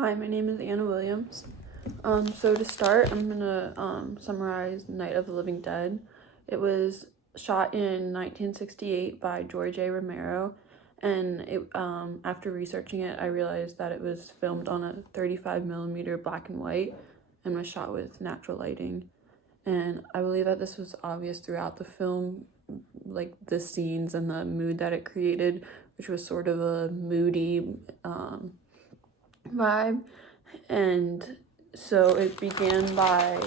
Hi, my name is Anna Williams. So to start, I'm gonna summarize Night of the Living Dead. It was shot in 1968 by George A. Romero, and after researching it, I realized that it was filmed on a 35mm black and white and was shot with natural lighting. And I believe that this was obvious throughout the film, like the scenes and the mood that it created, which was sort of a moody vibe. And so it began by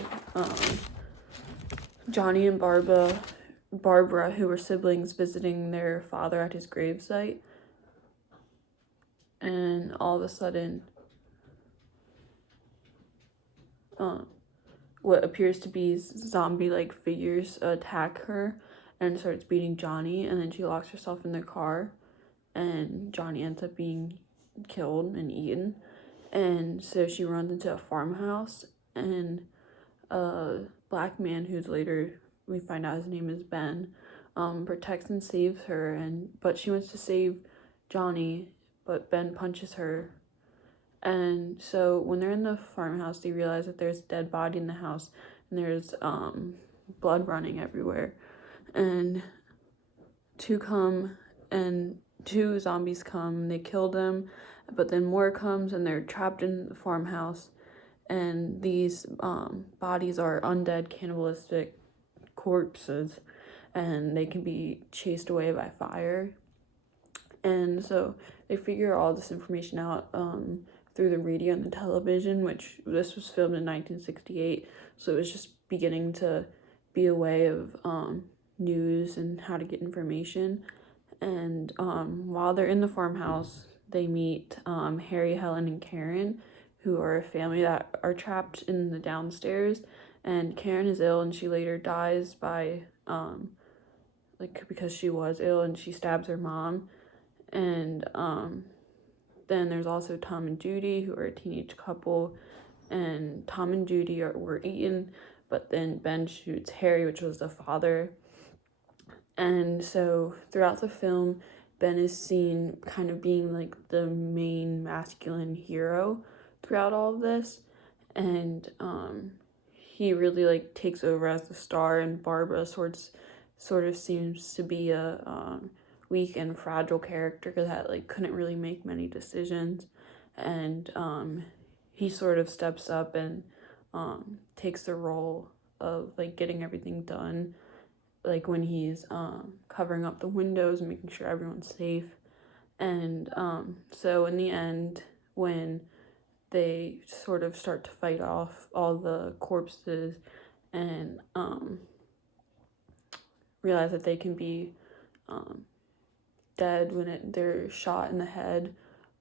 Johnny and Barbara, who were siblings, visiting their father at his gravesite. And all of a sudden, what appears to be zombie-like figures attack her and starts beating Johnny, and then she locks herself in the car, and Johnny ends up being killed and eaten. And so she runs into a farmhouse, and a black man, who's later we find out his name is Ben, protects and saves her, but she wants to save Johnny, but Ben punches her. And so when they're in the farmhouse, they realize that there's a dead body in the house, and there's blood running everywhere. And two zombies come, they kill them, but then more comes, and they're trapped in the farmhouse. And these bodies are undead, cannibalistic corpses, and they can be chased away by fire. And so they figure all this information out through the radio and the television, which this was filmed in 1968, so it was just beginning to be a way of news and how to get information. And while they're in the farmhouse, they meet Harry, Helen, and Karen, who are a family that are trapped in the downstairs. And Karen is ill, and she later dies by because she was ill, and she stabs her mom. And then there's also Tom and Judy, who are a teenage couple, and Tom and Judy were eaten, but then Ben shoots Harry, which was the father. And so throughout the film, Ben is seen kind of being like the main masculine hero throughout all of this. And he really like takes over as the star, and Barbara sort of seems to be a weak and fragile character that like couldn't really make many decisions. And he sort of steps up and takes the role of like getting everything done, like when he's covering up the windows and making sure everyone's safe. And so in the end, when they sort of start to fight off all the corpses and realize that they can be dead when they're shot in the head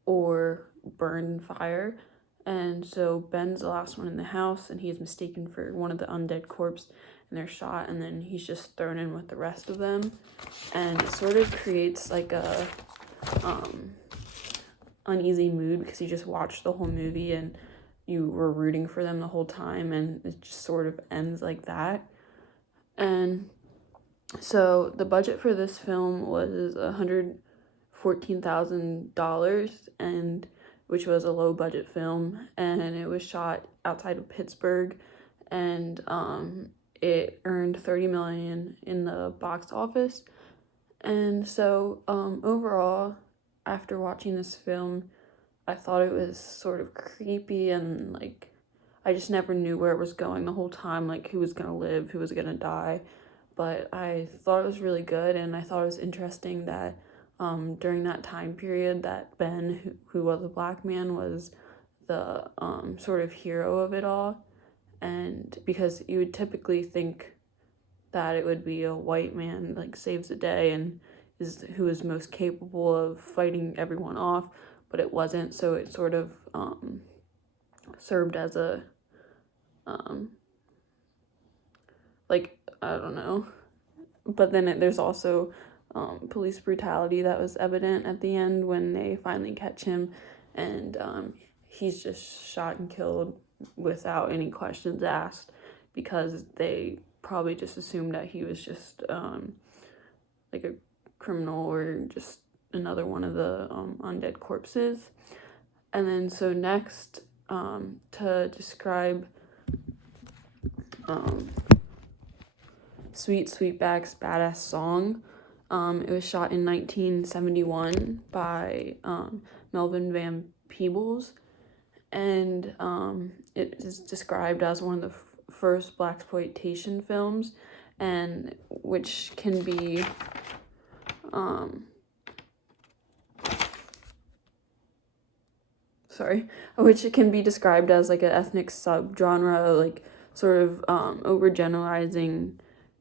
or burned in fire. And so Ben's the last one in the house, and he's mistaken for one of the undead corpse, and they're shot, and then he's just thrown in with the rest of them. And it sort of creates like a uneasy mood, because you just watched the whole movie and you were rooting for them the whole time, and it just sort of ends like that. And so the budget for this film was $114,000, and which was a low budget film, and it was shot outside of Pittsburgh, and it earned $30 million in the box office. And so overall, after watching this film, I thought it was sort of creepy, and like I just never knew where it was going the whole time, like who was gonna live, who was gonna die. But I thought it was really good, and I thought it was interesting that during that time period that Ben, who was a black man, was the sort of hero of it all. And because you would typically think that it would be a white man like saves the day and who is most capable of fighting everyone off, but it wasn't. So it sort of served as a like, I don't know. But then there's also police brutality that was evident at the end when they finally catch him, and he's just shot and killed without any questions asked, because they probably just assumed that he was just like a criminal or just another one of the undead corpses. And then so next, to describe Sweetback's Badass Song, it was shot in 1971 by Melvin Van Peebles, and it is described as one of the first blaxploitation films, and which can be which it can be described as like an ethnic subgenre, like sort of overgeneralizing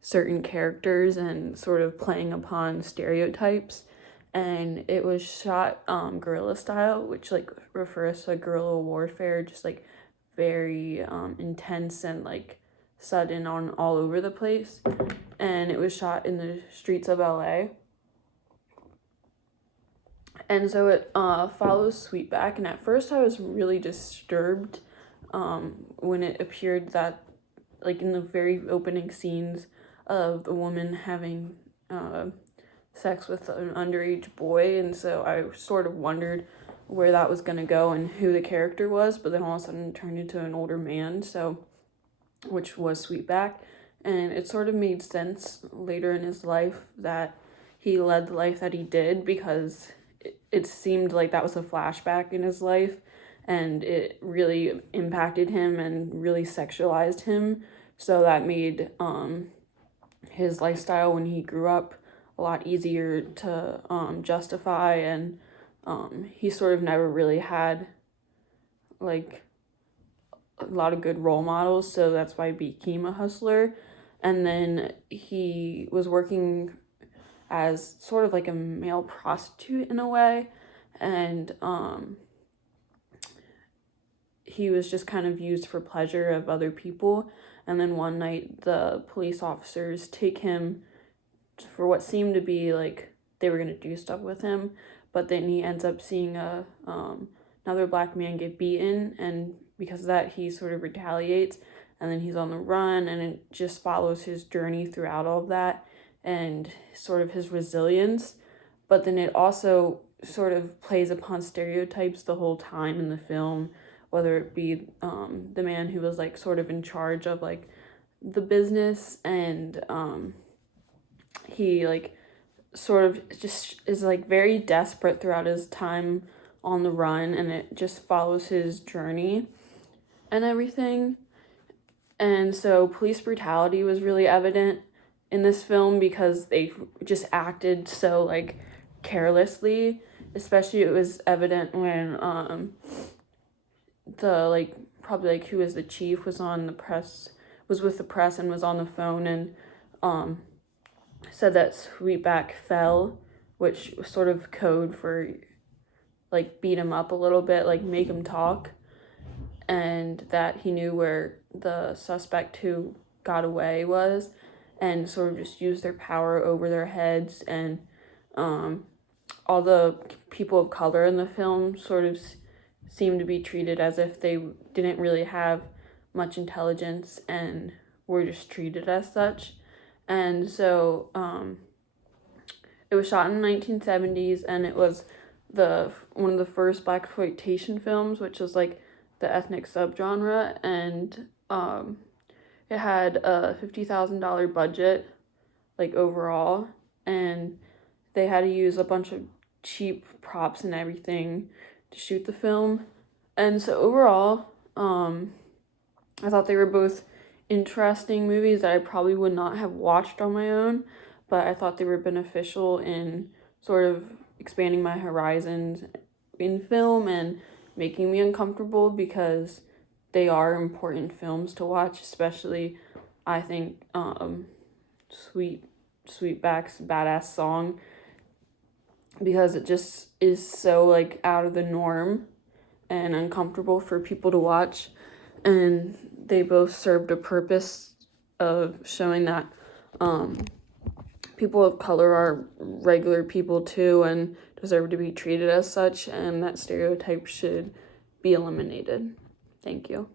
certain characters and sort of playing upon stereotypes. And it was shot guerrilla style, which like refers to guerrilla warfare, just like very intense and like sudden on all over the place. And it was shot in the streets of LA. And so it follows Sweetback, and at first I was really disturbed when it appeared that, like, in the very opening scenes of the woman having sex with an underage boy, and so I sort of wondered where that was going to go and who the character was, but then all of a sudden it turned into an older man, so which was Sweetback, and it sort of made sense later in his life that he led the life that he did, because it seemed like that was a flashback in his life, and it really impacted him and really sexualized him, so that made his lifestyle when he grew up a lot easier to justify, and he sort of never really had like a lot of good role models, so that's why he became a hustler. And then he was working as sort of like a male prostitute in a way, and he was just kind of used for pleasure of other people. And then one night the police officers take him for what seemed to be like they were going to do stuff with him, but then he ends up seeing another black man get beaten, and because of that he sort of retaliates, and then he's on the run, and it just follows his journey throughout all of that and sort of his resilience. But then it also sort of plays upon stereotypes the whole time in the film, whether it be the man who was like sort of in charge of like the business, and he like sort of just is like very desperate throughout his time on the run, and it just follows his journey and everything. And so police brutality was really evident in this film because they just acted so like carelessly. Especially it was evident when the like probably like who was the chief was with the press and was on the phone, and said that Sweetback fell, which was sort of code for like beat him up a little bit, like make him talk, and that he knew where the suspect who got away was, and sort of just used their power over their heads. And all the people of color in the film sort of seemed to be treated as if they didn't really have much intelligence and were just treated as such. And so it was shot in the 1970s, and it was one of the first blaxploitation films, which was like the ethnic subgenre, and it had a $50,000 budget, like overall, and they had to use a bunch of cheap props and everything to shoot the film. And so overall, I thought they were both interesting movies that I probably would not have watched on my own, but I thought they were beneficial in sort of expanding my horizons in film and making me uncomfortable, because they are important films to watch, especially I think Sweetback's Badass Song, because it just is so like out of the norm and uncomfortable for people to watch, and they both served a purpose of showing that people of color are regular people too and deserve to be treated as such, and that stereotype should be eliminated. Thank you.